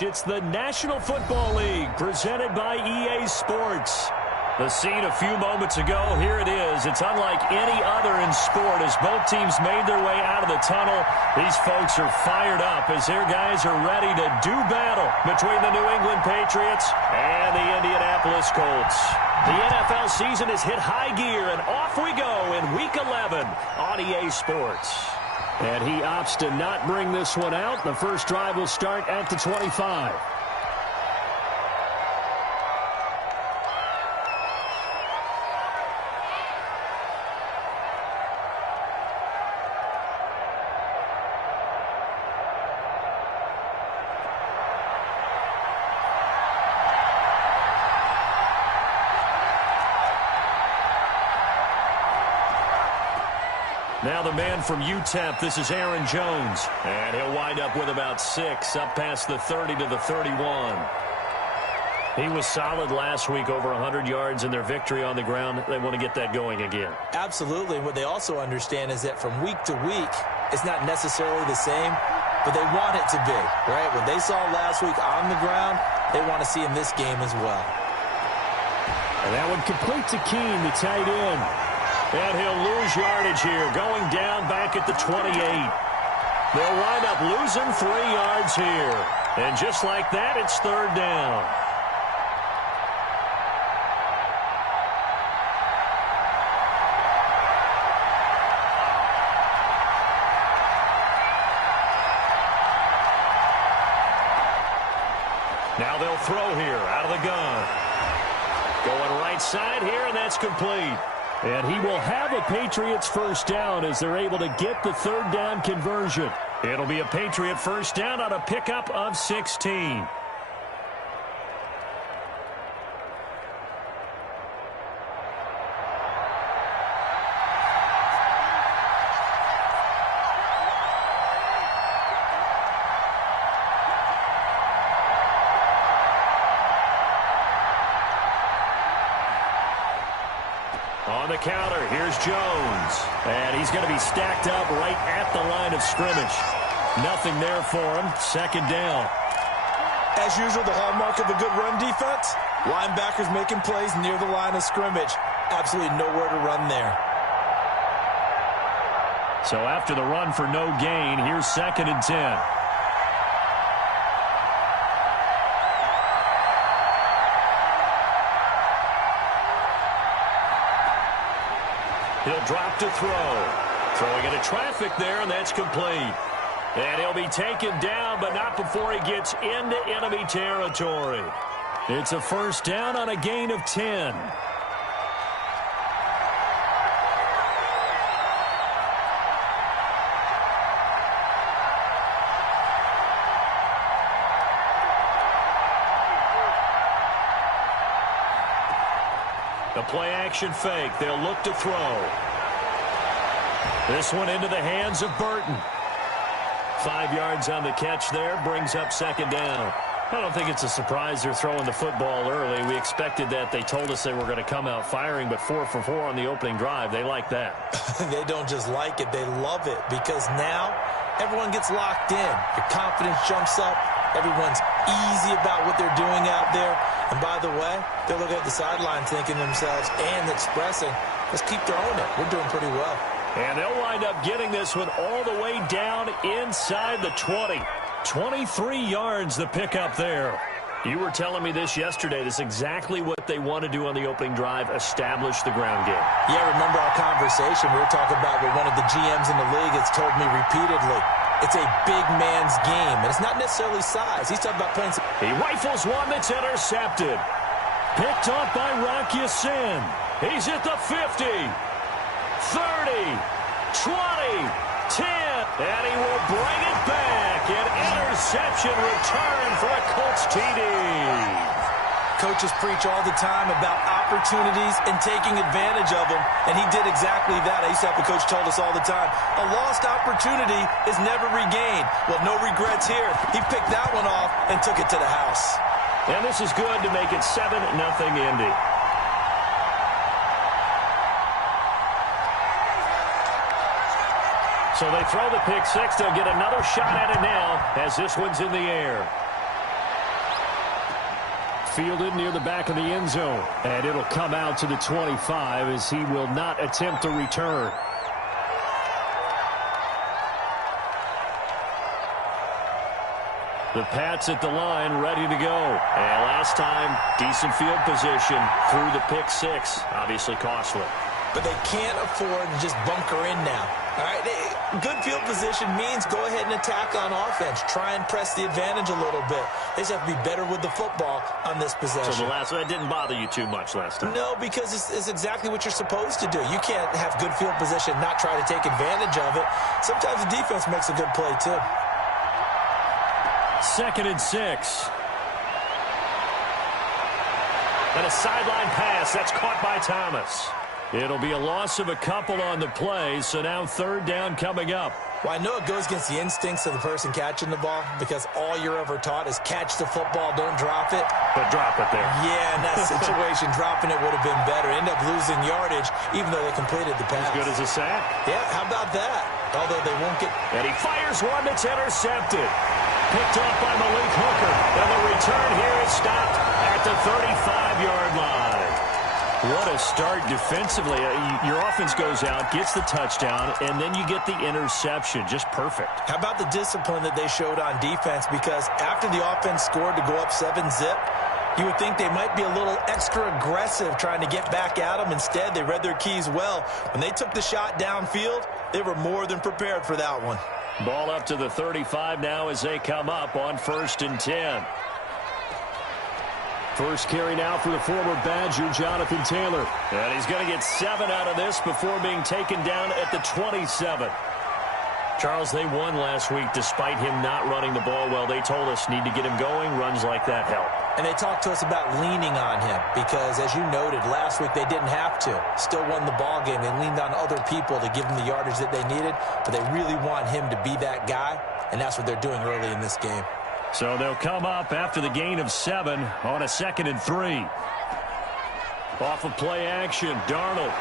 It's the National Football League presented by EA Sports. The scene a few moments ago, here it is. It's unlike any other in sport as both teams made their way out of the tunnel. These folks are fired up as their guys are ready to do battle between the New England Patriots and the Indianapolis Colts. The NFL season has hit high gear, and off we go in Week 11 on EA Sports. And he opts to not bring this one out. The first drive will start at the 25. Now the man from UTEP, this is Aaron Jones. And he'll wind up with about 6, up past the 30 to the 31. He was solid last week, over 100 yards in their victory on the ground. They want to get that going again. Absolutely. What they also understand is that from week to week, it's not necessarily the same, but they want it to be, right? What they saw last week on the ground, they want to see in this game as well. And that one complete to Keene, the tight end. And he'll lose yardage here, going down back at the 28. They'll wind up losing 3 yards here. And just like that, it's third down. Now they'll throw here out of the gun. Going right side here, and that's complete. And he will have a Patriots first down as they're able to get the third down conversion. It'll be a Patriot first down on a pickup of 16. On the counter, here's Jones. And he's going to be stacked up right at the line of scrimmage. Nothing there for him. Second down. As usual, the hallmark of a good run defense, linebackers making plays near the line of scrimmage. Absolutely nowhere to run there. So after the run for no gain, here's 2nd and 10. He'll drop to throw. Throwing into traffic there, and that's complete. And he'll be taken down, but not before he gets into enemy territory. It's a first down on a gain of 10. The play action fake. They'll look to throw. This one into the hands of Burton. 5 yards on the catch there. Brings up second down. I don't think it's a surprise they're throwing the football early. We expected that. They told us they were going to come out firing, but 4 for 4 on the opening drive. They like that. They don't just like it. They love it because now everyone gets locked in. Your confidence jumps up. Everyone's easy about what they're doing out there. And by the way, they're looking at the sideline thinking to themselves and expressing, let's keep throwing it. We're doing pretty well. And they'll wind up getting this one all the way down inside the 20. 23 yards the pickup there. You were telling me this yesterday. This is exactly what they want to do on the opening drive, establish the ground game. Yeah, remember our conversation. We were talking about what one of the GMs in the league has told me repeatedly. It's a big man's game, and it's not necessarily size. He's talking about playing some... He rifles one that's intercepted. Picked off by Rocky Sin. He's at the 50, 30, 20, 10, and he will bring it back. An interception return for a Colts TD. Coaches preach all the time about opportunities and taking advantage of them, and he did exactly that. I used to have a coach told us all the time, a lost opportunity is never regained. Well, no regrets here. He picked that one off and took it to the house. And this is good to make it 7-0 Indy. So they throw the pick six. They'll get another shot at it now as this one's in the air. Fielded near the back of the end zone. And it'll come out to the 25 as he will not attempt to return. The Pats at the line, ready to go. And last time, decent field position through the pick six. Obviously costly. But they can't afford to just bunker in now. All right, good field position means go ahead and attack on offense. Try and press the advantage a little bit. They just have to be better with the football on this possession. So the last one, that didn't bother you too much last time? No, because it's exactly what you're supposed to do. You can't have good field position and not try to take advantage of it. Sometimes the defense makes a good play, too. 2nd and 6. And a sideline pass. That's caught by Thomas. It'll be a loss of a couple on the play, so now 3rd down coming up. Well, I know it goes against the instincts of the person catching the ball because all you're ever taught is catch the football, don't drop it. But drop it there. Yeah, in that situation, dropping it would have been better. End up losing yardage, even though they completed the pass. As good as a sack. Yeah, how about that? Although they won't get... And he fires one that's intercepted. Picked off by Malik Hooker. And the return here is stopped at the 35-yard line. What a start defensively. Your offense goes out, gets the touchdown, and then you get the interception. Just perfect. How about the discipline that they showed on defense? Because after the offense scored to go up 7-zip, you would think they might be a little extra aggressive trying to get back at them. Instead, they read their keys well. When they took the shot downfield, they were more than prepared for that one. Ball up to the 35 now as they come up on 1st and 10. First carry now for the former Badger, Jonathan Taylor. And he's going to get 7 out of this before being taken down at the 27. Charles, they won last week despite him not running the ball well. They told us need to get him going. Runs like that help. And they talked to us about leaning on him because, as you noted, last week they didn't have to. Still won the ball game. They leaned on other people to give them the yardage that they needed, but they really want him to be that guy, and that's what they're doing early in this game. So they'll come up after the gain of 7 on a 2nd and 3. Off of play action, Darnold.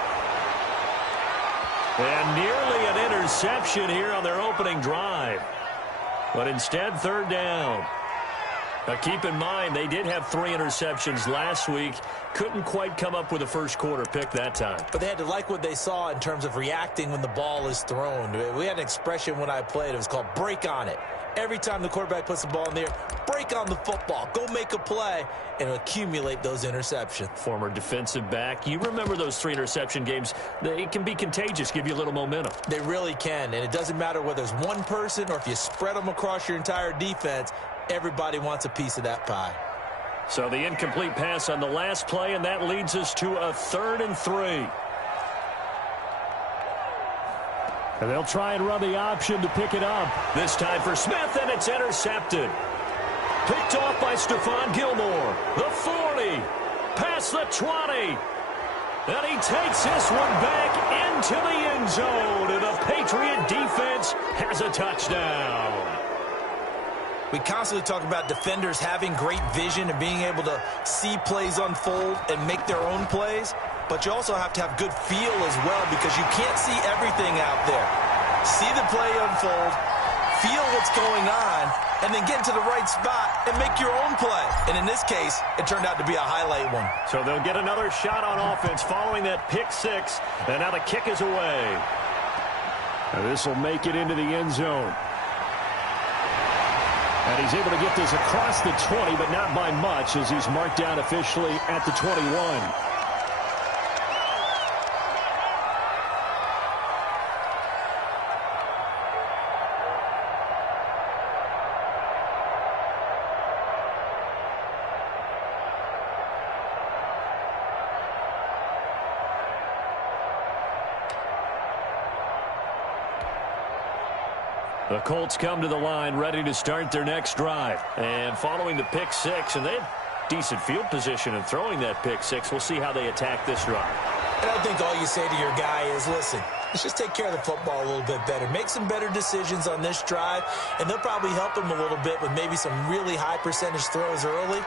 And nearly an interception here on their opening drive. But instead, 3rd down. Now keep in mind, they did have 3 interceptions last week. Couldn't quite come up with a first quarter pick that time. But they had to like what they saw in terms of reacting when the ball is thrown. We had an expression when I played. It was called break on it. Every time the quarterback puts the ball in the air, break on the football. Go make a play and accumulate those interceptions. Former defensive back. You remember those 3 interception games. It can be contagious, give you a little momentum. They really can, and it doesn't matter whether it's one person or if you spread them across your entire defense. Everybody wants a piece of that pie. So the incomplete pass on the last play, and that leads us to a 3rd and 3. And they'll try and run the option to pick it up. This time for Smith, and it's intercepted. Picked off by Stephon Gilmore. The 40. Past the 20. And he takes this one back into the end zone. And the Patriot defense has a touchdown. We constantly talk about defenders having great vision and being able to see plays unfold and make their own plays. But you also have to have good feel as well because you can't see everything out there. See the play unfold, feel what's going on, and then get into the right spot and make your own play. And in this case, it turned out to be a highlight one. So they'll get another shot on offense following that pick 6. And now the kick is away. And this will make it into the end zone. And he's able to get this across the 20, but not by much as he's marked down officially at the 21. The Colts come to the line ready to start their next drive. And following the pick 6, and they had decent field position in throwing that pick 6. We'll see how they attack this drive. And I think all you say to your guy is, listen, let's just take care of the football a little bit better. Make some better decisions on this drive, and they'll probably help him a little bit with maybe some really high percentage throws early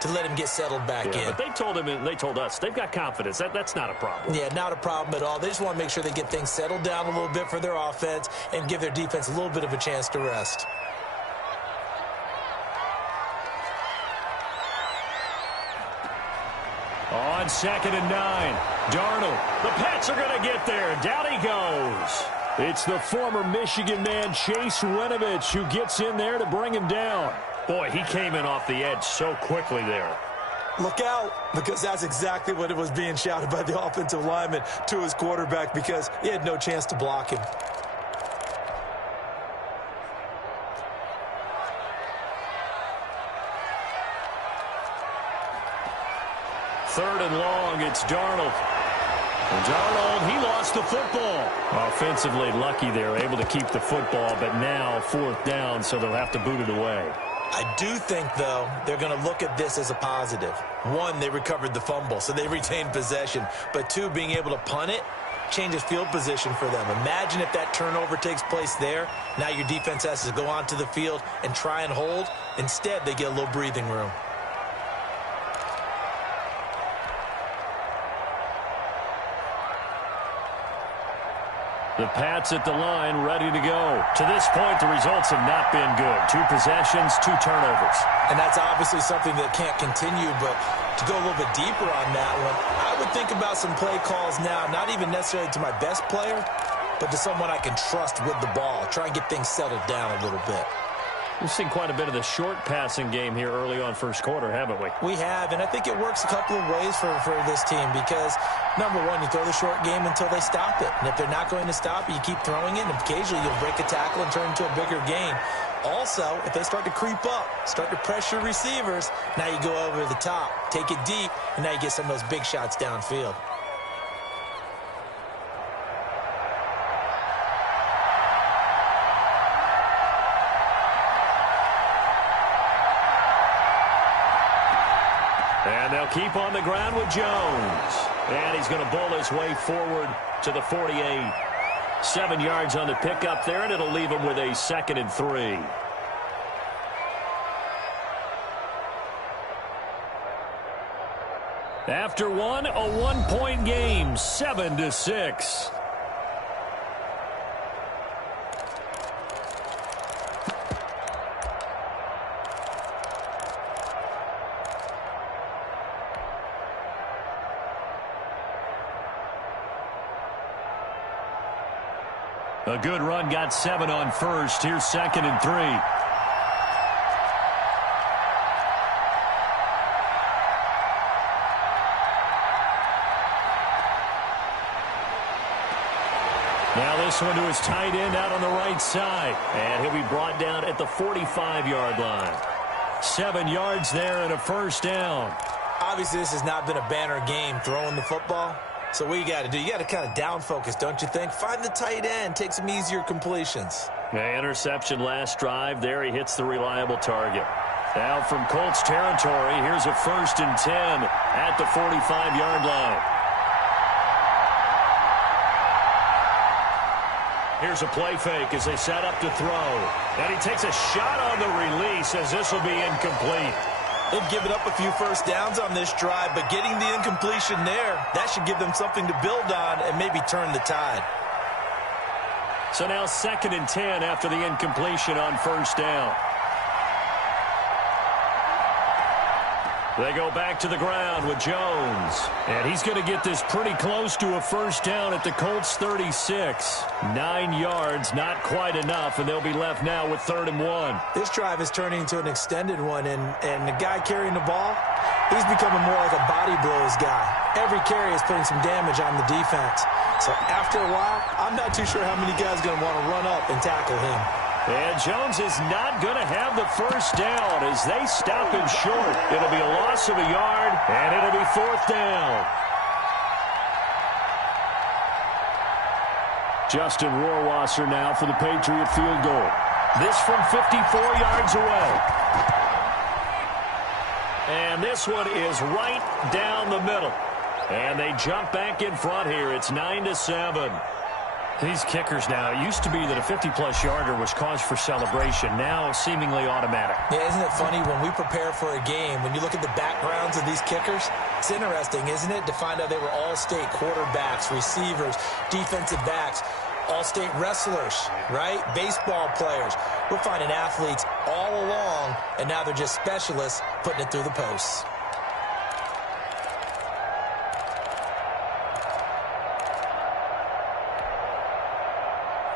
to let him get settled back in. But they told him and they told us they've got confidence. That's not a problem. Yeah, not a problem at all. They just want to make sure they get things settled down a little bit for their offense and give their defense a little bit of a chance to rest. On 2nd and 9, Darnold. The Pats are going to get there. Down he goes. It's the former Michigan man, Chase Winovich, who gets in there to bring him down. Boy, he came in off the edge so quickly there. Look out, because that's exactly what it was being shouted by the offensive lineman to his quarterback, because he had no chance to block him. Third and long, it's Darnold. And Darnold, he lost the football. Offensively lucky they're able to keep the football, but now 4th down, so they'll have to boot it away. I do think, though, they're going to look at this as a positive. One, they recovered the fumble, so they retained possession. But two, being able to punt it changes field position for them. Imagine if that turnover takes place there. Now your defense has to go onto the field and try and hold. Instead, they get a little breathing room. The Pats at the line, ready to go. To this point, the results have not been good. 2 possessions, 2 turnovers. And that's obviously something that can't continue, but to go a little bit deeper on that one, I would think about some play calls now, not even necessarily to my best player, but to someone I can trust with the ball. Try and get things settled down a little bit. We've seen quite a bit of the short passing game here early on first quarter, haven't we? We have, and I think it works a couple of ways for this team because, number one, you throw the short game until they stop it. And if they're not going to stop it, you keep throwing it, and occasionally you'll break a tackle and turn into a bigger game. Also, if they start to creep up, start to pressure receivers, now you go over the top, take it deep, and now you get some of those big shots downfield. And they'll keep on the ground with Jones. And he's going to bull his way forward to the 48. 7 yards on the pickup there, and it'll leave him with a 2nd and 3. After one, a 1-point game, 7-6. A good run, got 7 on first. Here's 2nd and 3. Now this one to his tight end out on the right side. And he'll be brought down at the 45-yard line. 7 yards there and a first down. Obviously, this has not been a banner game throwing the football. So what you got to do, you got to kind of down focus, don't you think? Find the tight end, take some easier completions. Interception last drive. There he hits the reliable target. Now from Colts territory, here's a 1st and 10 at the 45-yard line. Here's a play fake as they set up to throw. And he takes a shot on the release as this will be incomplete. They've given up a few first downs on this drive, but getting the incompletion there, that should give them something to build on and maybe turn the tide. So now 2nd and 10 after the incompletion on first down. They go back to the ground with Jones. And he's going to get this pretty close to a first down at the Colts 36. 9 yards, not quite enough, and they'll be left now with 3rd and 1. This drive is turning into an extended one, and the guy carrying the ball, he's becoming more like a body blows guy. Every carry is putting some damage on the defense. So after a while, I'm not too sure how many guys are going to want to run up and tackle him. And Jones is not going to have the first down as they stop him short. It'll be a loss of a yard, and it'll be 4th down. Justin Rohrwasser now for the Patriot field goal. This from 54 yards away. And this one is right down the middle. And they jump back in front here. It's 9-7. These kickers now, it used to be that a 50-plus yarder was cause for celebration. Now seemingly automatic. Yeah, isn't it funny when we prepare for a game, when you look at the backgrounds of these kickers, it's interesting, isn't it, to find out they were all-state quarterbacks, receivers, defensive backs, all-state wrestlers, right? Baseball players. We're finding athletes all along, and now they're just specialists putting it through the posts.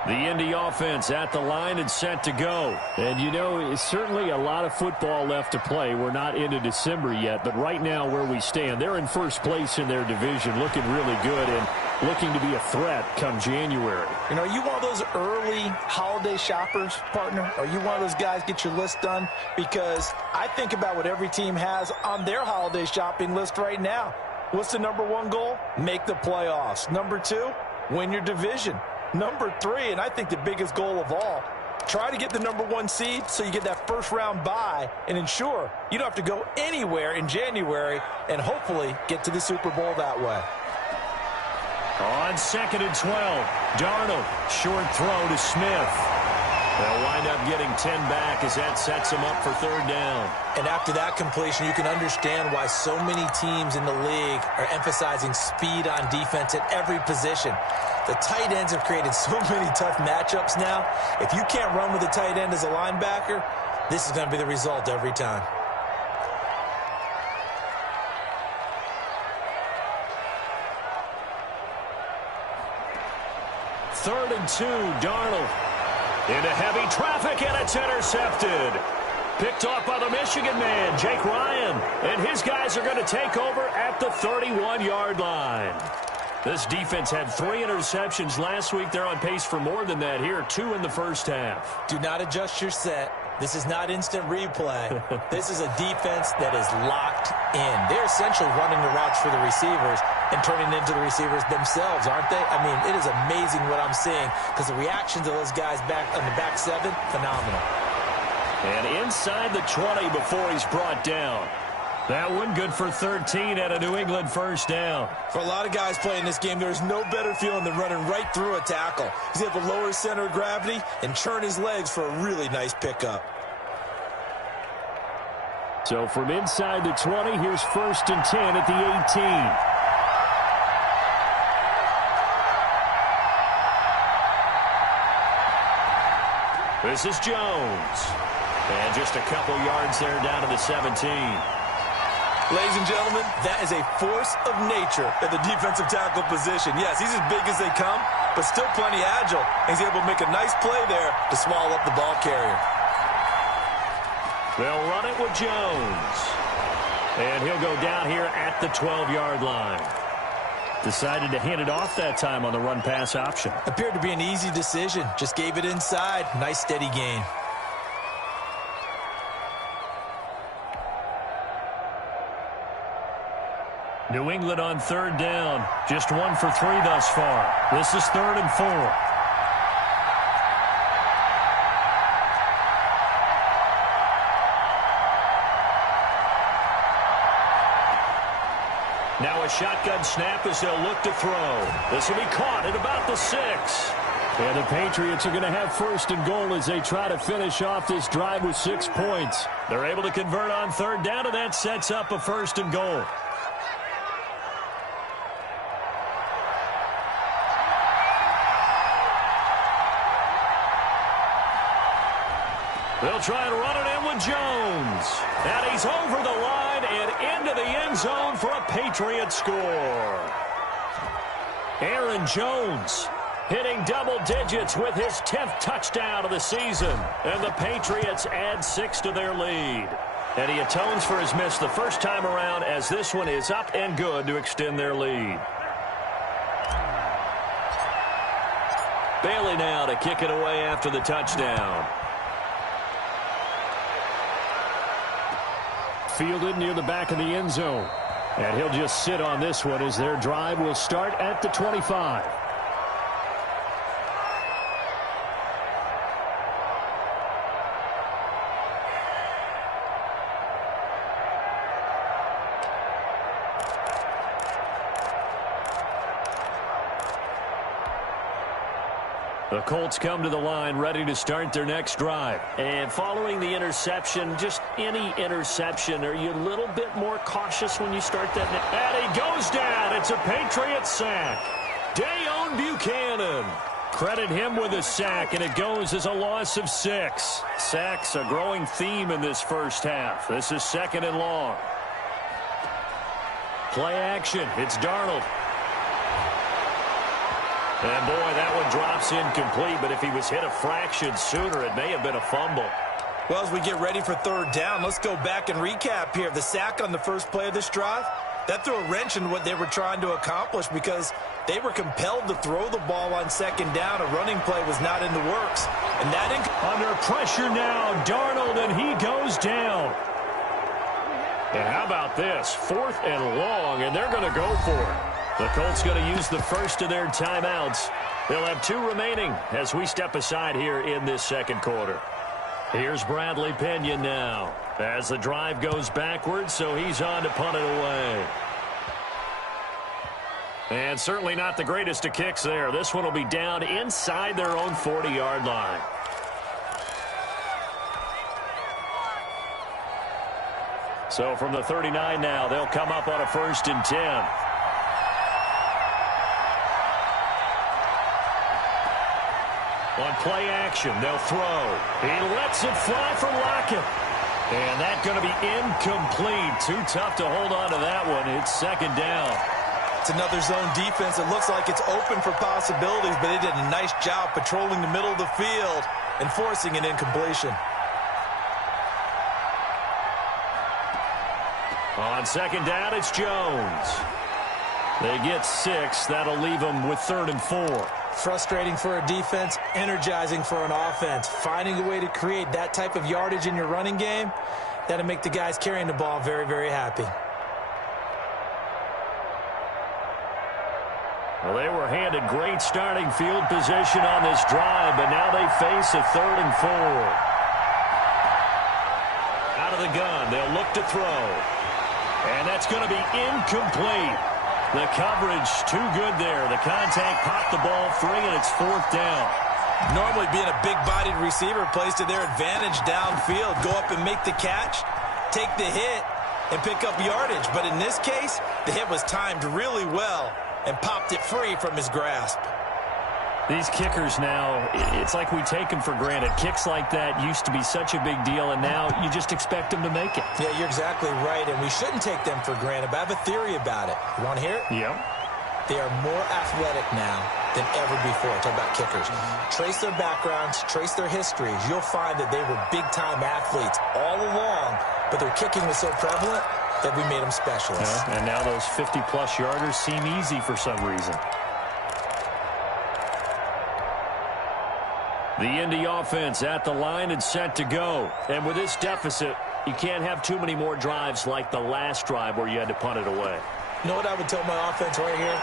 The Indy offense at the line and set to go. And, you know, it's certainly a lot of football left to play. We're not into December yet, but right now where we stand, they're in first place in their division, looking really good and looking to be a threat come January. You know, are you one of those early holiday shoppers, partner? Are you one of those guys get your list done? Because I think about what every team has on their holiday shopping list right now. What's the number one goal? Make the playoffs. Number two, win your division. Number three, and I think the biggest goal of all, try to get the number one seed so you get that first round bye and ensure you don't have to go anywhere in January and hopefully get to the Super Bowl that way. On 2nd and 12, Darnold, short throw to Smith. They'll wind up getting 10 back as that sets them up for third down. And after that completion, you can understand why so many teams in the league are emphasizing speed on defense at every position. The tight ends have created so many tough matchups now. If you can't run with a tight end as a linebacker, this is going to be the result every time. Third and 2, Darnold. Into heavy traffic, and it's intercepted. Picked off by the Michigan man, Jake Ryan. And his guys are going to take over at the 31-yard line. This defense had 3 interceptions last week. They're on pace for more than that here, 2 in the first half. Do not adjust your set. This is not instant replay. This is a defense that is locked in. They're essentially running the routes for the receivers and turning into the receivers themselves, aren't they? I mean, it is amazing what I'm seeing because the reactions of those guys back on the back seven, phenomenal. And inside the 20 before he's brought down. That one good for 13 at a New England first down. For a lot of guys playing this game, there's no better feeling than running right through a tackle. He's able to lower his center of gravity and turn his legs for a really nice pickup. So from inside the 20, here's 1st and 10 at the 18. This is Jones. And just a couple yards there down to the 17. Ladies and gentlemen, that is a force of nature at the defensive tackle position. Yes, he's as big as they come, but still plenty agile. He's able to make a nice play there to swallow up the ball carrier. They'll run it with Jones. And he'll go down here at the 12-yard line. Decided to hand it off that time on the run-pass option. Appeared to be an easy decision. Just gave it inside. Nice steady gain. New England on third down. Just 1 for 3 thus far. This is 3rd and 4. Now a shotgun snap as they'll look to throw. This will be caught at about the 6. And the Patriots are going to have 1st and goal as they try to finish off this drive with 6 points. They're able to convert on third down, and that sets up a 1st and goal. They'll try and run it in with Jones. And he's over the line and into the end zone for a Patriot score. Aaron Jones hitting double digits with his 10th touchdown of the season. And the Patriots add 6 to their lead. And he atones for his miss the first time around as this one is up and good to extend their lead. Bailey now to kick it away after the touchdown. Fielded near the back of the end zone. And he'll just sit on this one as their drive will start at the 25. The Colts come to the line ready to start their next drive. And following the interception, just any interception, are you a little bit more cautious when you start that? And he goes down. It's a Patriot sack. Dayon Buchanan. Credit him with a sack, and it goes as a loss of 6. Sacks a growing theme in this first half. This is 2nd and long. Play action. It's Darnold. And, boy, that one drops incomplete, but if he was hit a fraction sooner, it may have been a fumble. Well, as we get ready for third down, let's go back and recap here. The sack on the first play of this drive, that threw a wrench in what they were trying to accomplish because they were compelled to throw the ball on second down. A running play was not in the works. And that under pressure now, Darnold, and he goes down. And how about this? 4th and long, and they're going to go for it. The Colts going to use the first of their timeouts. They'll have 2 remaining as we step aside here in this second quarter. Here's Bradley Pinion now as the drive goes backwards, so he's on to punt it away. And certainly not the greatest of kicks there. This one will be down inside their own 40-yard line. So from the 39 now, they'll come up on a 1st and 10. On play action, they'll throw. He lets it fly for Lockett. And that's going to be incomplete. Too tough to hold on to that one. It's second down. It's another zone defense. It looks like it's open for possibilities, but they did a nice job patrolling the middle of the field and forcing an incompletion. On second down, it's Jones. They get 6. That'll leave them with 3rd and 4. Frustrating for a defense, energizing for an offense. Finding a way to create that type of yardage in your running game, that'll make the guys carrying the ball very, very happy. Well, they were handed great starting field position on this drive, but now they face a 3rd and 4. Out of the gun, they'll look to throw. And that's going to be incomplete. The coverage too good there. The contact popped the ball free, and it's 4th down. Normally being a big-bodied receiver plays to their advantage downfield. Go up and make the catch, take the hit, and pick up yardage. But in this case, the hit was timed really well and popped it free from his grasp. These kickers now, it's like we take them for granted. Kicks like that used to be such a big deal, and now you just expect them to make it. Yeah, you're exactly right, and we shouldn't take them for granted. But I have a theory about it. You want to hear it? Yeah. They are more athletic now than ever before. Talk about kickers. Trace their backgrounds, trace their histories. You'll find that they were big-time athletes all along, but their kicking was so prevalent that we made them specialists. Yeah, and now those 50-plus yarders seem easy for some reason. The Indy offense at the line and set to go. And with this deficit, you can't have too many more drives like the last drive where you had to punt it away. You know what I would tell my offense right here?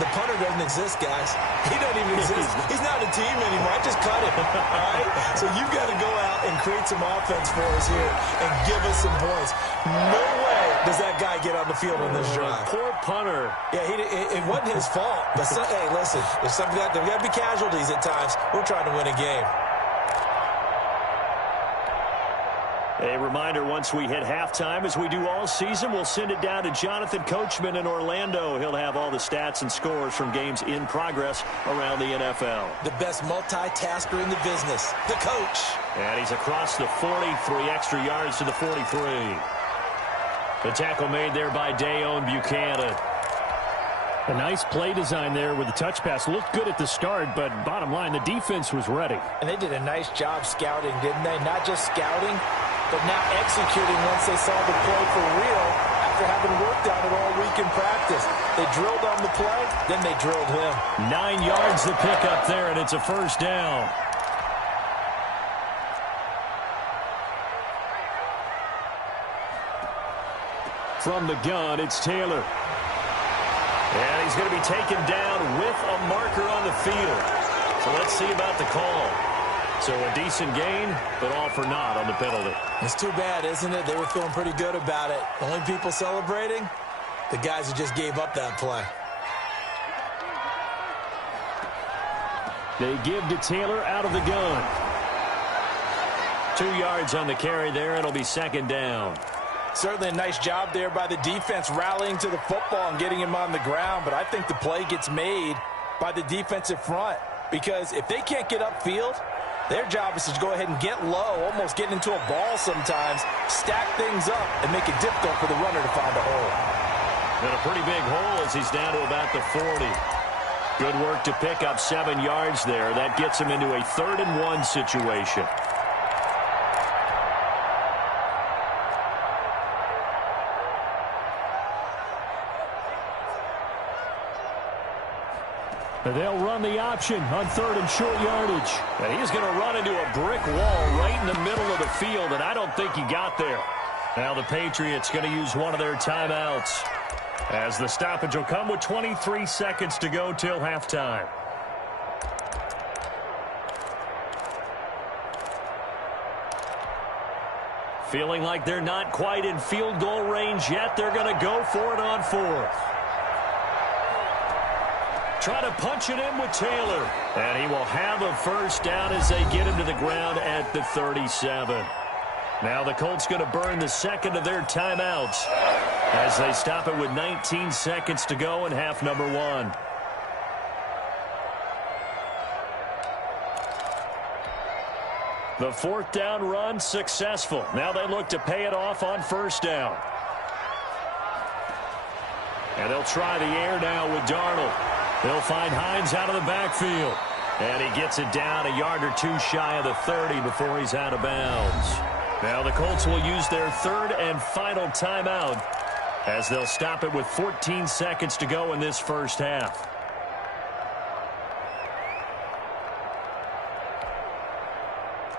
The punter doesn't exist, guys. He doesn't even exist. He's not a team anymore. I just cut him, all right? So you've got to go out and create some offense for us here and give us some points. No way does that guy get on the field on this drive. Poor punter. Yeah, it wasn't his fault. But, hey, listen, there's got to be casualties at times. We're trying to win a game. A reminder, once we hit halftime, as we do all season, we'll send it down to Jonathan Coachman in Orlando. He'll have all the stats and scores from games in progress around the NFL. The best multitasker in the business, the coach. And he's across the 40, 3 extra yards to the 43. The tackle made there by Dayon Buchanan. A nice play design there with the touch pass. Looked good at the start, but bottom line, the defense was ready. And they did a nice job scouting, didn't they? Not just scouting, but now executing once they saw the play for real after having worked on it all week in practice. They drilled on the play, then they drilled him. 9 yards to pick up there, and it's a 1st down. From the gun, it's Taylor. And he's going to be taken down with a marker on the field. So let's see about the call. So a decent gain, but all for naught on the penalty. It's too bad, isn't it? They were feeling pretty good about it. Only people celebrating, the guys who just gave up that play. They give to Taylor out of the gun. 2 yards on the carry there. It'll be second down. Certainly a nice job there by the defense rallying to the football and getting him on the ground, but I think the play gets made by the defensive front because if they can't get upfield, their job is to go ahead and get low, almost getting into a ball sometimes, stack things up, and make it difficult for the runner to find a hole. And a pretty big hole as he's down to about the 40. Good work to pick up 7 yards there. That gets him into a 3rd-and-1 situation. They'll run the option on 3rd and short yardage. And he's going to run into a brick wall right in the middle of the field, and I don't think he got there. Now the Patriots going to use one of their timeouts, as the stoppage will come with 23 seconds to go till halftime. Feeling like they're not quite in field goal range yet. They're going to go for it on 4th. Try to punch it in with Taylor. And he will have a first down as they get him to the ground at the 37. Now the Colts going to burn the 2nd of their timeouts as they stop it with 19 seconds to go in half number 1. The 4th down run successful. Now they look to pay it off on 1st down. And they'll try the air now with Darnold. They'll find Hines out of the backfield. And he gets it down a yard or 2 shy of the 30 before he's out of bounds. Now the Colts will use their 3rd and final timeout as they'll stop it with 14 seconds to go in this first half.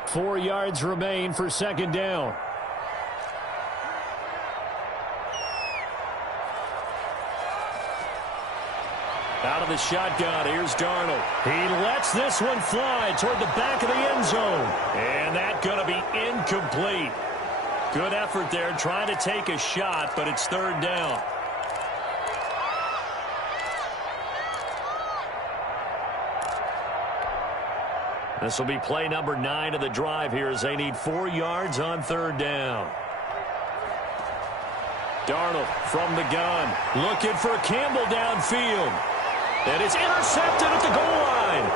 Four yards remain for 2nd down. Out of the shotgun, here's Darnold. He lets this one fly toward the back of the end zone. And that's going to be incomplete. Good effort there trying to take a shot, but it's 3rd down. This will be play number 9 of the drive here as they need 4 yards on 3rd down. Darnold from the gun, looking for Campbell downfield. And it's intercepted at the goal line.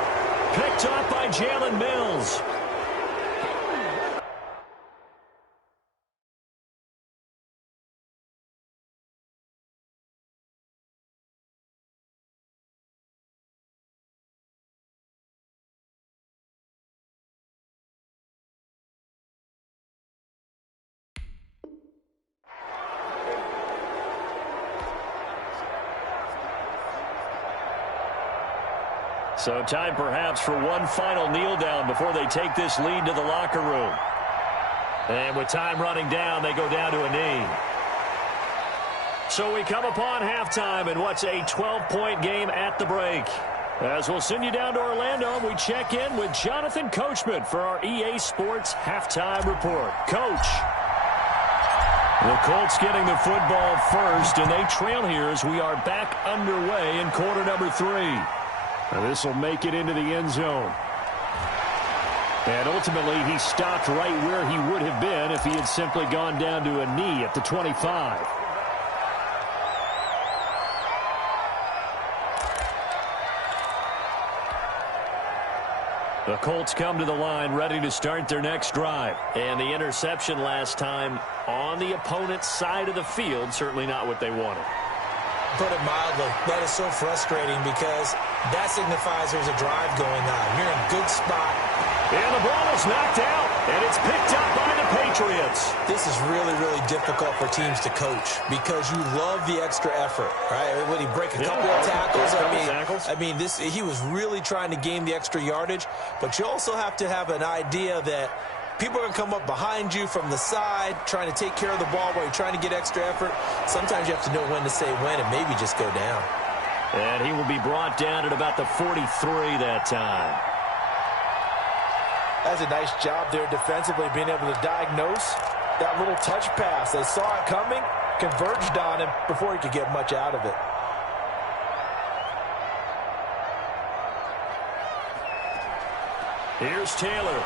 Picked up by Jalen Mills. So time perhaps for one final kneel down before they take this lead to the locker room. And with time running down, they go down to a knee. So we come upon halftime in what's a 12-point game at the break. As we'll send you down to Orlando, we check in with Jonathan Coachman for our EA Sports Halftime Report. Coach. The Colts getting the football first, and they trail here as we are back underway in quarter number 3. This will make it into the end zone. And ultimately, he stopped right where he would have been if he had simply gone down to a knee at the 25. The Colts come to the line ready to start their next drive. And the interception last time on the opponent's side of the field, certainly not what they wanted. Put it mildly, that is so frustrating because that signifies there's a drive going on. You're in a good spot. And the ball is knocked out, and it's picked up by the Patriots. This is really, really difficult for teams to coach because you love the extra effort, right? When he break a couple of tackles, he was really trying to gain the extra yardage, but you also have to have an idea that people are going to come up behind you from the side, trying to take care of the ball while you're trying to get extra effort. Sometimes you have to know when to say when and maybe just go down. And he will be brought down at about the 43 that time. That's a nice job there defensively, being able to diagnose that little touch pass. They saw it coming, converged on him before he could get much out of it. Here's Taylor.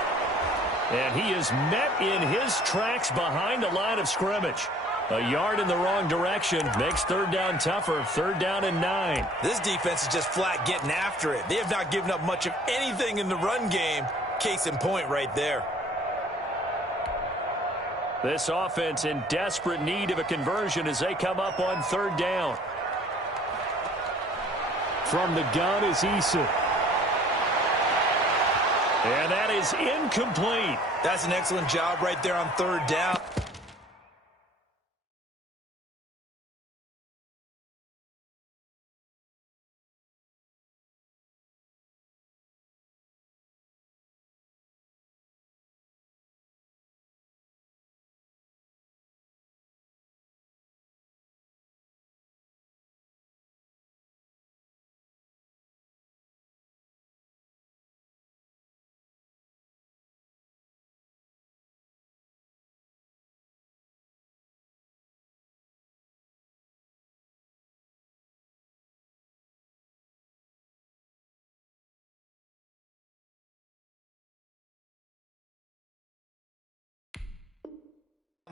And he is met in his tracks behind the line of scrimmage. A yard in the wrong direction makes 3rd down tougher. 3rd down and 9. This defense is just flat getting after it. They have not given up much of anything in the run game. Case in point right there. This offense in desperate need of a conversion as they come up on 3rd down. From the gun is Eason. And that is incomplete. That's an excellent job right there on third down.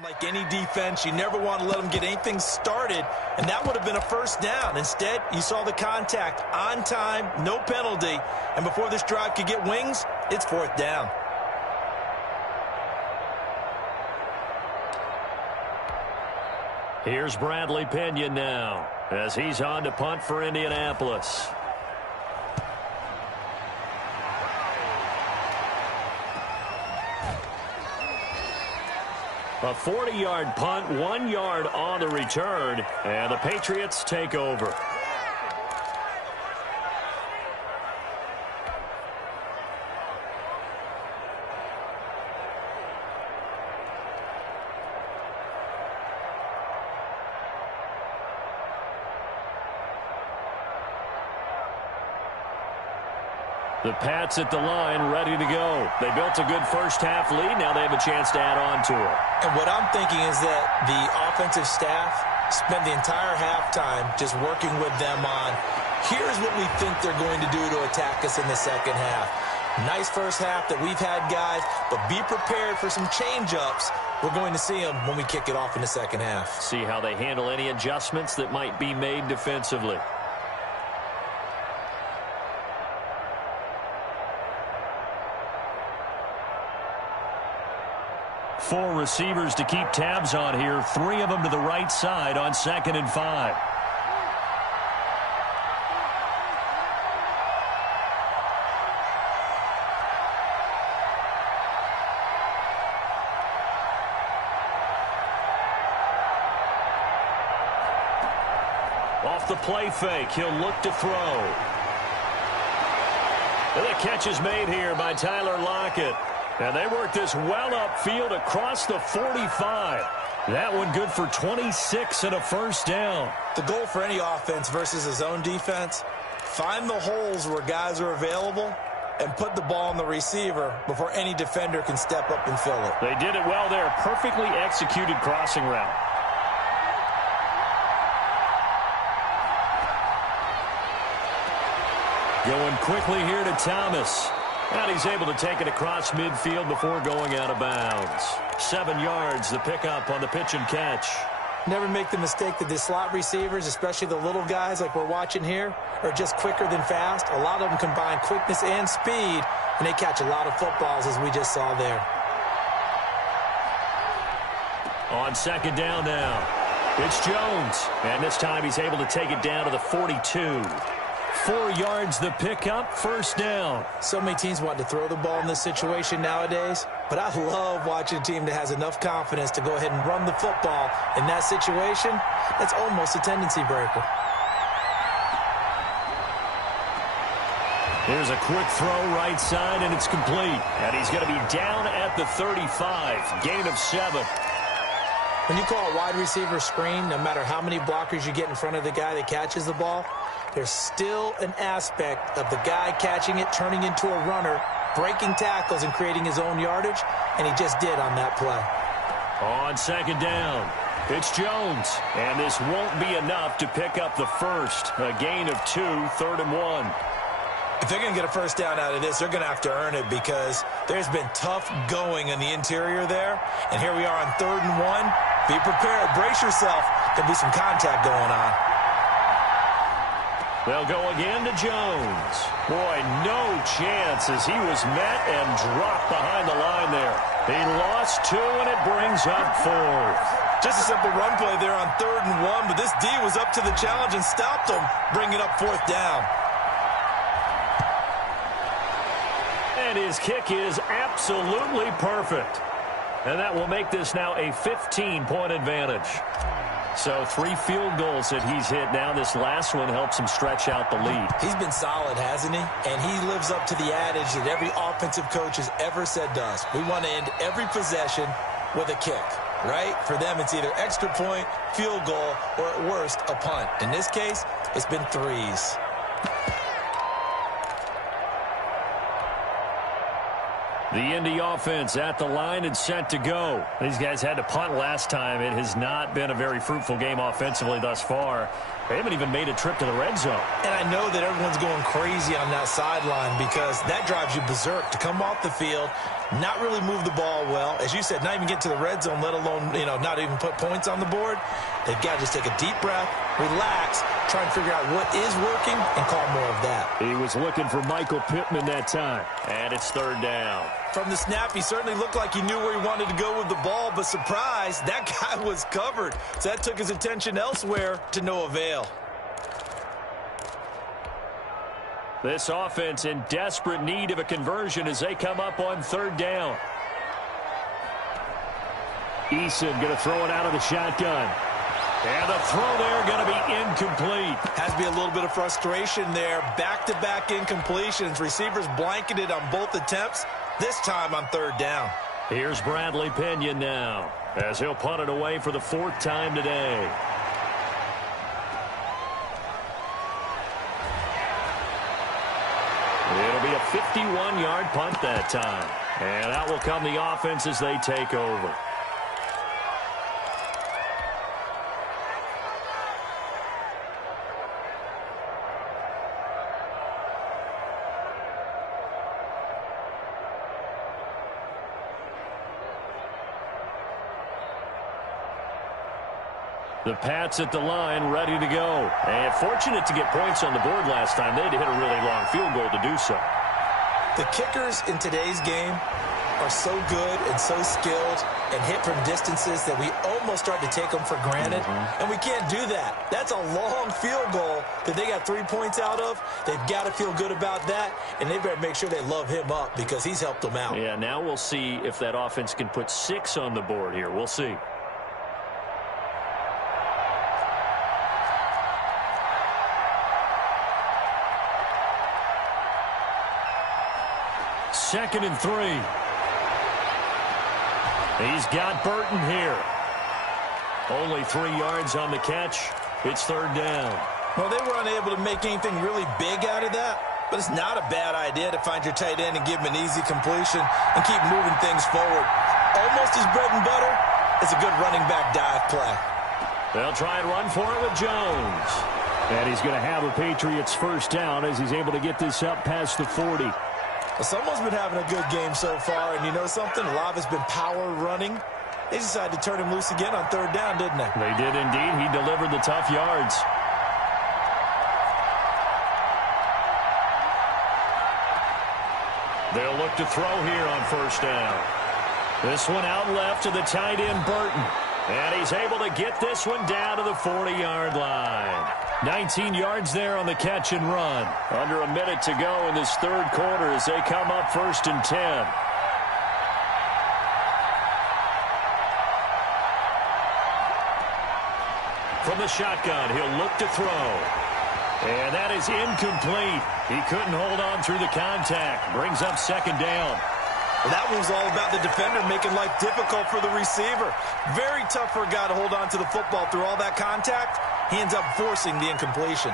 Like any defense, you never want to let them get anything started, and that would have been a first down. Instead, you saw the contact on time, no penalty, and before this drive could get wings, it's fourth down. Here's Bradley Pinion now as he's on to punt for Indianapolis. A 40-yard punt, 1 yard on the return, and the Patriots take over. The Pats at the line, ready to go. They built a good first-half lead. Now they have a chance to add on to it. And what I'm thinking is that the offensive staff spent the entire halftime just working with them on, here's what we think they're going to do to attack us in the second half. Nice first half that we've had, guys, but be prepared for some change-ups. We're going to see them when we kick it off in the second half. See how they handle any adjustments that might be made defensively. Four receivers to keep tabs on here. 3 of them to the right side on 2nd and 5. Off the play fake, he'll look to throw. And the catch is made here by Tyler Lockett. And they work this well upfield across the 45. That one good for 26 and a first down. The goal for any offense versus a zone defense, find the holes where guys are available and put the ball on the receiver before any defender can step up and fill it. They did it well there. Perfectly executed crossing route. Going quickly here to Thomas. And he's able to take it across midfield before going out of bounds. 7 yards, the pickup on the pitch and catch. Never make the mistake that the slot receivers, especially the little guys like we're watching here, are just quicker than fast. A lot of them combine quickness and speed, and they catch a lot of footballs, as we just saw there. On 2nd down now, it's Jones. And this time he's able to take it down to the 42. 4 yards the pickup, first down. So many teams want to throw the ball in this situation nowadays, but I love watching a team that has enough confidence to go ahead and run the football in that situation. That's almost a tendency breaker. Here's a quick throw right side, and it's complete. And he's going to be down at the 35, gain of 7. When you call a wide receiver screen, no matter how many blockers you get in front of the guy that catches the ball, there's still an aspect of the guy catching it, turning into a runner, breaking tackles and creating his own yardage, and he just did on that play. On 2nd down, it's Jones, and this won't be enough to pick up the first. A gain of 2, 3rd and 1. If they're going to get a first down out of this, they're going to have to earn it because there's been tough going in the interior there, and here we are on 3rd and 1. Be prepared. Brace yourself. There'll be some contact going on. They'll go again to Jones. Boy, no chance as he was met and dropped behind the line there. He lost 2, and it brings up 4th. Just a simple run play there on 3rd and 1, but this D was up to the challenge and stopped him, bringing up 4th down. And his kick is absolutely perfect. And that will make this now a 15-point advantage. So 3 field goals that he's hit now. This last one helps him stretch out the lead. He's been solid, hasn't he? And he lives up to the adage that every offensive coach has ever said to us. We want to end every possession with a kick, right? For them, it's either extra point, field goal, or at worst, a punt. In this case, it's been 3s. The Indy offense at the line and set to go. These guys had to punt last time. It has not been a very fruitful game offensively thus far. They haven't even made a trip to the red zone. And I know that everyone's going crazy on that sideline because that drives you berserk to come off the field, not really move the ball well. As you said, not even get to the red zone, let alone, not even put points on the board. They've got to just take a deep breath, relax, try and figure out what is working, and call more of that. He was looking for Michael Pittman that time. And it's 3rd down. From the snap, he certainly looked like he knew where he wanted to go with the ball, but surprise, that guy was covered. So that took his attention elsewhere to no avail. This offense in desperate need of a conversion as they come up on 3rd down. Eason going to throw it out of the shotgun. And the throw there going to be incomplete. Has to be a little bit of frustration there. Back-to-back incompletions. Receivers blanketed on both attempts, this time on 3rd down. Here's Bradley Pinion now as he'll punt it away for the 4th time today. It'll be a 51-yard punt that time. And out will come the offense as they take over. The Pats at the line, ready to go. And fortunate to get points on the board last time. They had to hit a really long field goal to do so. The kickers in today's game are so good and so skilled and hit from distances that we almost start to take them for granted. And we can't do that. That's a long field goal that they got 3 points out of. They've got to feel good about that, and they better make sure they love him up because he's helped them out. Yeah, now we'll see if that offense can put 6 on the board here. We'll see. Second and 3. He's got Burton here. Only 3 yards on the catch. It's 3rd down. Well, they were unable to make anything really big out of that, but it's not a bad idea to find your tight end and give him an easy completion and keep moving things forward. Almost his bread and butter is a good running back dive play. They'll try and run for it with Jones. And he's going to have a Patriots 1st down as he's able to get this up past the 40. Well, someone's been having a good game so far, and you know something? A lot of it's been power running. They decided to turn him loose again on 3rd down, didn't they? They did indeed. He delivered the tough yards. They'll look to throw here on 1st down. This one out left to the tight end, Burton. And he's able to get this one down to the 40-yard line. 19 yards there on the catch and run. Under a minute to go in this 3rd quarter as they come up 1st and 10. From the shotgun, he'll look to throw. And that is incomplete. He couldn't hold on through the contact. Brings up 2nd down. Well, that one was all about the defender making life difficult for the receiver. Very tough for a guy to hold on to the football through all that contact. He ends up forcing the incompletion.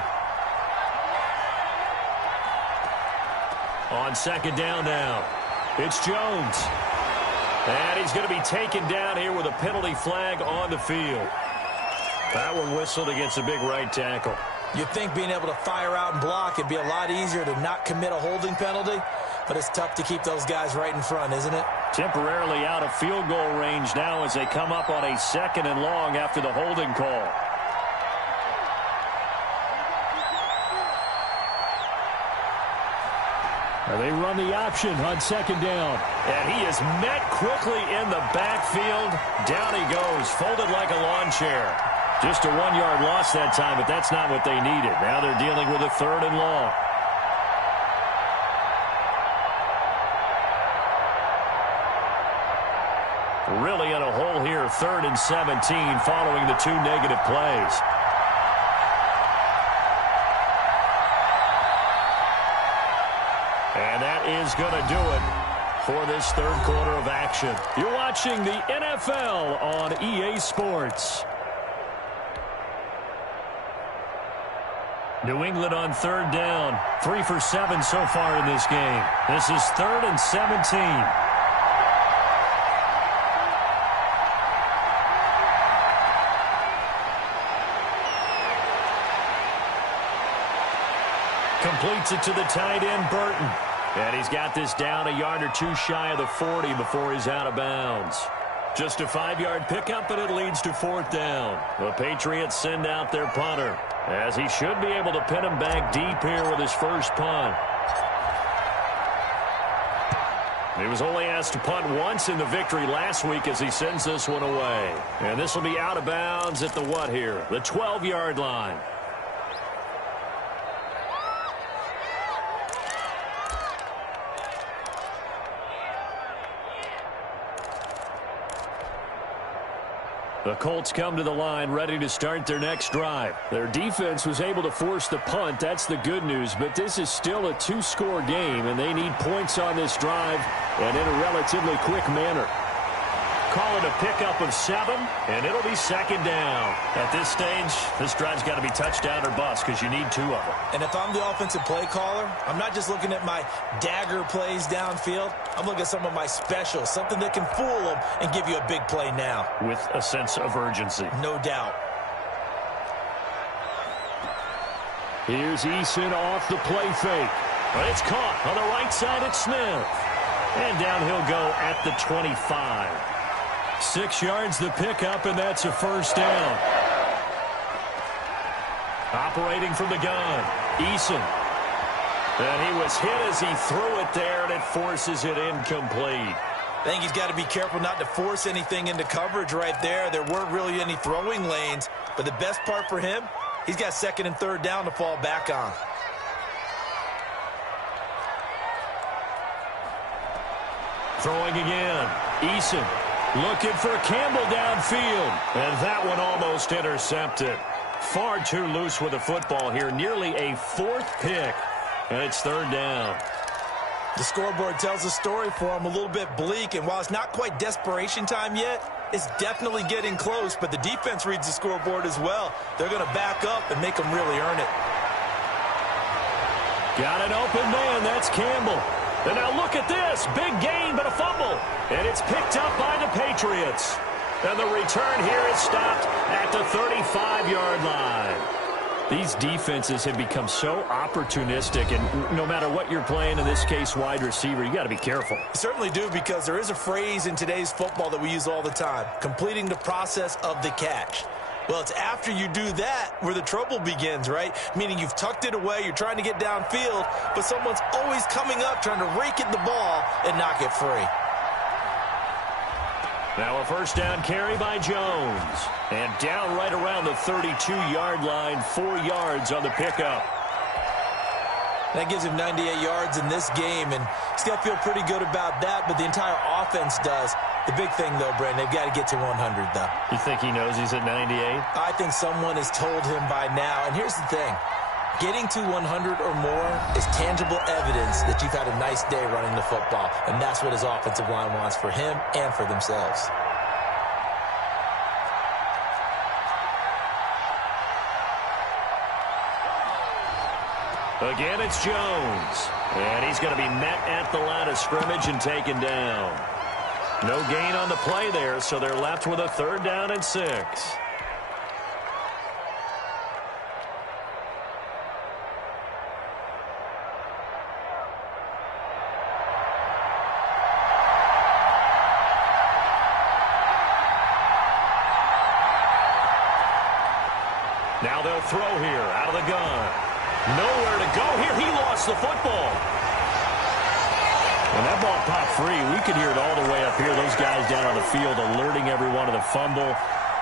On 2nd down now, it's Jones. And he's going to be taken down here with a penalty flag on the field. That one whistled against a big right tackle. You'd think being able to fire out and block it'd be a lot easier to not commit a holding penalty, but it's tough to keep those guys right in front, isn't it? Temporarily out of field goal range now as they come up on a 2nd and long after the holding call. And they run the option on 2nd down. And he is met quickly in the backfield. Down he goes, folded like a lawn chair. Just a 1-yard loss that time, but that's not what they needed. Now they're dealing with a 3rd and long. Really in a hole here, 3rd and 17 following the 2 negative plays. And that is going to do it for this 3rd quarter of action. You're watching the NFL on EA Sports. New England on 3rd down. 3 for 7 so far in this game. This is 3rd and 17. Completes it to the tight end, Burton. And he's got this down a yard or 2 shy of the 40 before he's out of bounds. Just a 5-yard pickup, and it leads to 4th down. The Patriots send out their punter, as he should be able to pin him back deep here with his first punt. He was only asked to punt once in the victory last week as he sends this one away. And this will be out of bounds at the what here? The 12-yard line. The Colts come to the line ready to start their next drive. Their defense was able to force the punt. That's the good news. But this is still a 2-score game, and they need points on this drive and in a relatively quick manner. Call it a pickup of 7, and it'll be 2nd down. At this stage, this drive's got to be touchdown or bust because you need 2 of them. And if I'm the offensive play caller, I'm not just looking at my dagger plays downfield. I'm looking at some of my specials, something that can fool them and give you a big play now. With a sense of urgency. No doubt. Here's Eason off the play fake. But it's caught on the right side at Smith. And down he'll go at the 25. 6 yards the pickup, and that's a 1st down. Operating from the gun, Eason. And he was hit as he threw it there, and it forces it incomplete. I think he's got to be careful not to force anything into coverage right there. There weren't really any throwing lanes, but the best part for him, he's got 2nd and 3rd down to fall back on. Throwing again, Eason. Looking for Campbell downfield. And that one almost intercepted. Far too loose with the football here. Nearly a 4th pick. And it's 3rd down. The scoreboard tells a story for him, a little bit bleak. And while it's not quite desperation time yet, it's definitely getting close. But the defense reads the scoreboard as well. They're going to back up and make them really earn it. Got an open man. That's Campbell. And now look at this. Big gain, but a fumble. And it's picked up by the Patriots. And the return here is stopped at the 35-yard line. These defenses have become so opportunistic, and no matter what you're playing, in this case, wide receiver, you got to be careful. You certainly do, because there is a phrase in today's football that we use all the time, completing the process of the catch. Well, it's after you do that where the trouble begins, right? Meaning you've tucked it away, you're trying to get downfield, but someone's always coming up trying to rake at the ball and knock it free. Now a 1st down carry by Jones. And down right around the 32-yard line, 4 yards on the pickup. That gives him 98 yards in this game, and he's got to feel pretty good about that, but the entire offense does. The big thing, though, Brandon, they've got to get to 100, though. You think he knows he's at 98? I think someone has told him by now. And here's the thing. Getting to 100 or more is tangible evidence that you've had a nice day running the football, and that's what his offensive line wants for him and for themselves. Again, it's Jones. And he's going to be met at the line of scrimmage and taken down. No gain on the play there, so they're left with a 3rd down and 6. Now they'll throw here out of the gun. Nowhere to go here. He lost the football. And that ball popped free. We could hear it all the way up here. Those guys down on the field alerting everyone of the fumble.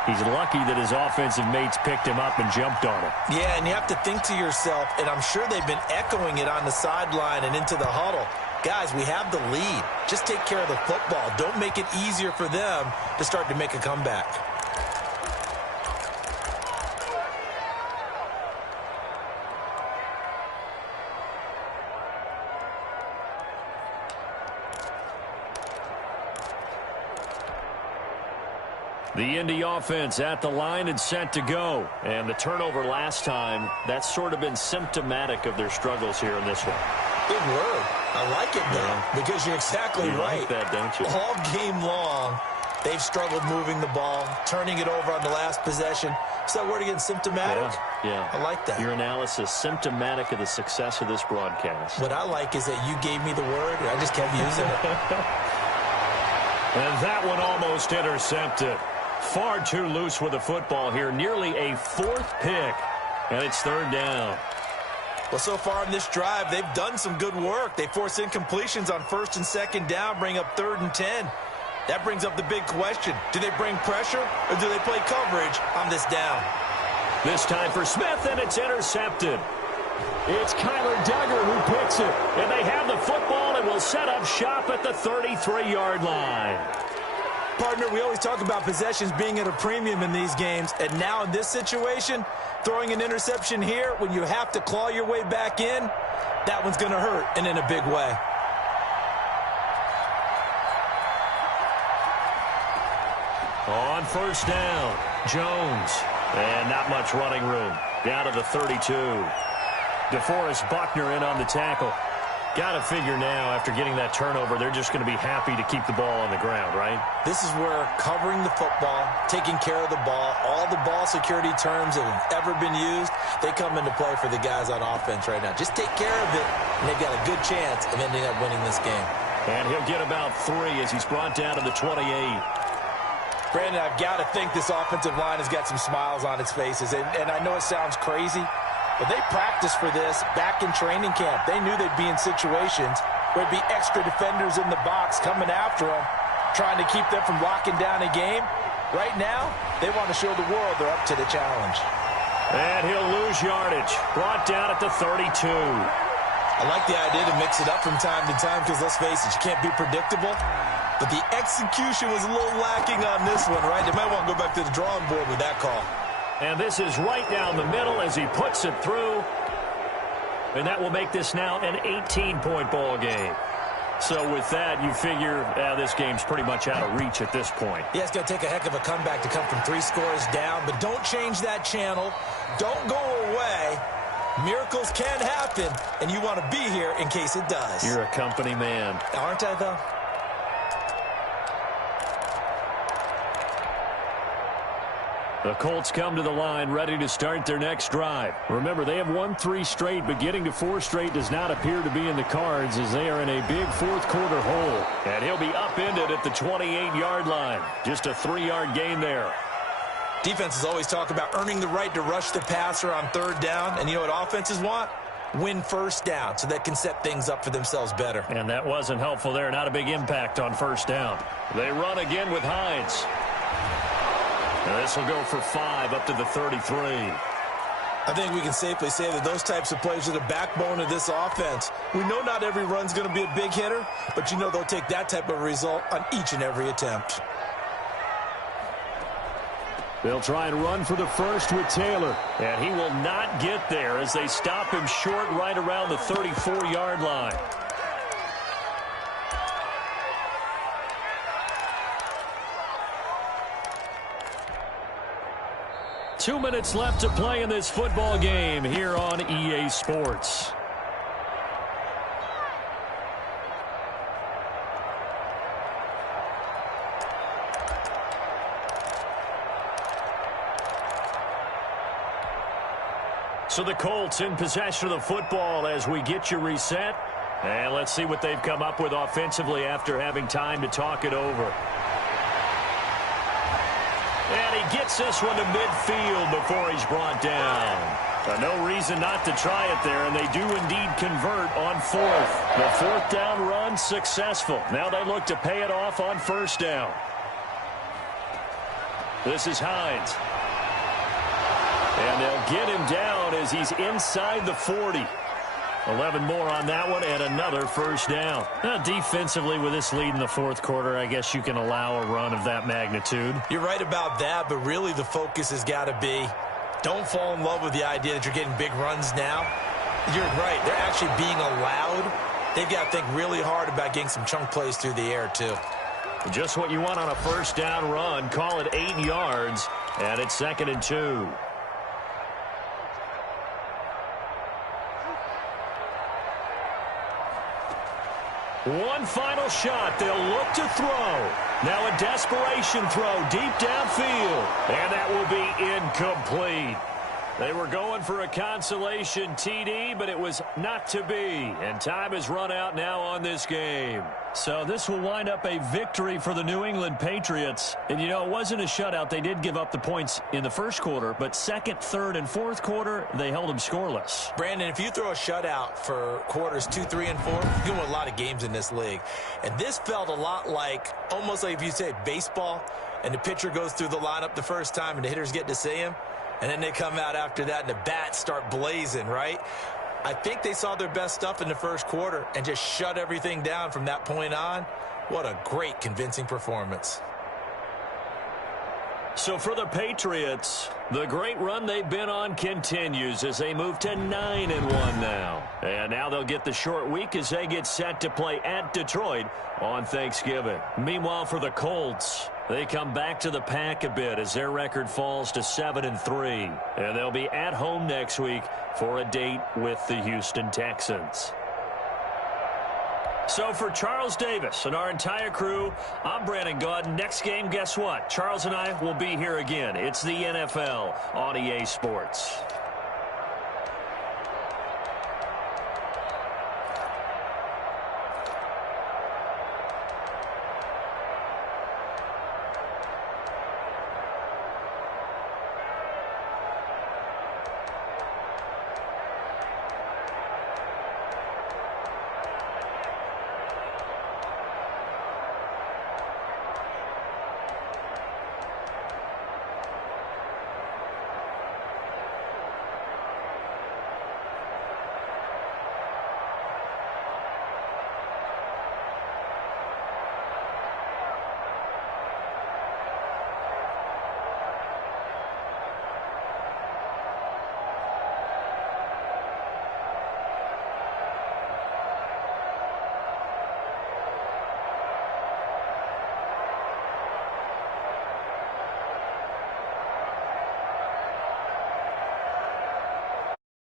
He's lucky that his offensive mates picked him up and jumped on him. Yeah, and you have to think to yourself, and I'm sure they've been echoing it on the sideline and into the huddle. guys, we have the lead. Just take care of the football. Don't make it easier for them to start to make a comeback. The Indy offense at the line and set to go. And the turnover last time, that's sort of been symptomatic of their struggles here in this one. Good word. I like it, though, because you're exactly right. You like that, don't you? All game long, they've struggled moving the ball, turning it over on the last possession. Is that word again, symptomatic? Yeah. I like that. Your analysis, symptomatic of the success of this broadcast. What I like is that you gave me the word, and I just kept using it. And that one almost intercepted. Far too loose with the football here. Nearly a fourth pick. And it's third down. Well, so far in this drive, they've done some good work. They force incompletions on first and second down, bring up 3rd and 10. That brings up the big question. Do they bring pressure or do they play coverage on this down? This time for Smith, and it's intercepted. It's Kyler Duggar who picks it. And they have the football and will set up shop at the 33-yard line. Partner, we always talk about possessions being at a premium in these games, and now in this situation, throwing an interception here when you have to claw your way back in, that one's going to hurt, and in a big way. On first down, Jones. And not much running room. Down to the 32. DeForest Buckner in on the tackle. Got to figure now, after getting that turnover, they're just going to be happy to keep the ball on the ground, right? This is where covering the football, taking care of the ball, all the ball security terms that have ever been used, they come into play for the guys on offense right now. Just take care of it, and they've got a good chance of ending up winning this game. And he'll get about 3 as he's brought down to the 28. Brandon, I've got to think this offensive line has got some smiles on its faces. And I know it sounds crazy, but they practiced for this back in training camp. They knew they'd be in situations where there'd be extra defenders in the box coming after them, trying to keep them from locking down a game. Right now, they want to show the world they're up to the challenge. And he'll lose yardage. Brought down at the 32. I like the idea to mix it up from time to time because, let's face it, you can't be predictable. But the execution was a little lacking on this one, right? They might want to go back to the drawing board with that call. And this is right down the middle as he puts it through. And that will make this now an 18-point ball game. So with that, you figure this game's pretty much out of reach at this point. Yeah, it's going to take a heck of a comeback to come from 3 scores down. But don't change that channel. Don't go away. Miracles can happen, and you want to be here in case it does. You're a company man. Aren't I, though? The Colts come to the line ready to start their next drive. Remember, they have won 3 straight, but getting to 4 straight does not appear to be in the cards as they are in a big fourth-quarter hole. And he'll be upended at the 28-yard line. Just a 3-yard gain there. Defenses always talk about earning the right to rush the passer on 3rd down. And you know what offenses want? Win first down so they can set things up for themselves better. And that wasn't helpful there. Not a big impact on first down. They run again with Hines. And this will go for 5 up to the 33. I think we can safely say that those types of plays are the backbone of this offense. We know not every run's going to be a big hitter, but you know they'll take that type of result on each and every attempt. They'll try and run for the first with Taylor. And he will not get there as they stop him short right around the 34-yard line. Two minutes left to play in this football game here on EA Sports. So the Colts in possession of the football as we get you reset. And let's see what they've come up with offensively after having time to talk it over. And he gets this one to midfield before he's brought down. No reason not to try it there, and they do indeed convert on 4th. The 4th down run successful. Now they look to pay it off on 1st down. This is Hines. And they'll get him down as he's inside the 40. 11 more on that one and another first down. Defensively, with this lead in the fourth quarter, I guess you can allow a run of that magnitude. You're right about that, but really the focus has got to be don't fall in love with the idea that you're getting big runs now. You're right. They're actually being allowed. They've got to think really hard about getting some chunk plays through the air, too. Just what you want on a first down run. Call it 8 yards, and it's 2nd and 2. One final shot. They'll look to throw. Now a desperation throw deep downfield. And that will be incomplete. They were going for a consolation TD, but it was not to be. And time has run out now on this game. So this will wind up a victory for the New England Patriots. And, you know, it wasn't a shutout. They did give up the points in the first quarter, but second, third, and fourth quarter, they held them scoreless. Brandon, if you throw a shutout for quarters 2, 3, and 4, you win a lot of games in this league. And this felt a lot like, almost like if you said baseball, and the pitcher goes through the lineup the first time and the hitters get to see him, and then they come out after that and the bats start blazing, right? I think they saw their best stuff in the first quarter and just shut everything down from that point on. What a great, convincing performance. So for the Patriots, the great run they've been on continues as they move to 9-1 now. And now they'll get the short week as they get set to play at Detroit on Thanksgiving. Meanwhile, for the Colts, they come back to the pack a bit as their record falls to 7-3. And they'll be at home next week for a date with the Houston Texans. So for Charles Davis and our entire crew, I'm Brandon Gaudin. Next game, guess what? Charles and I will be here again. It's the NFL on EA Sports.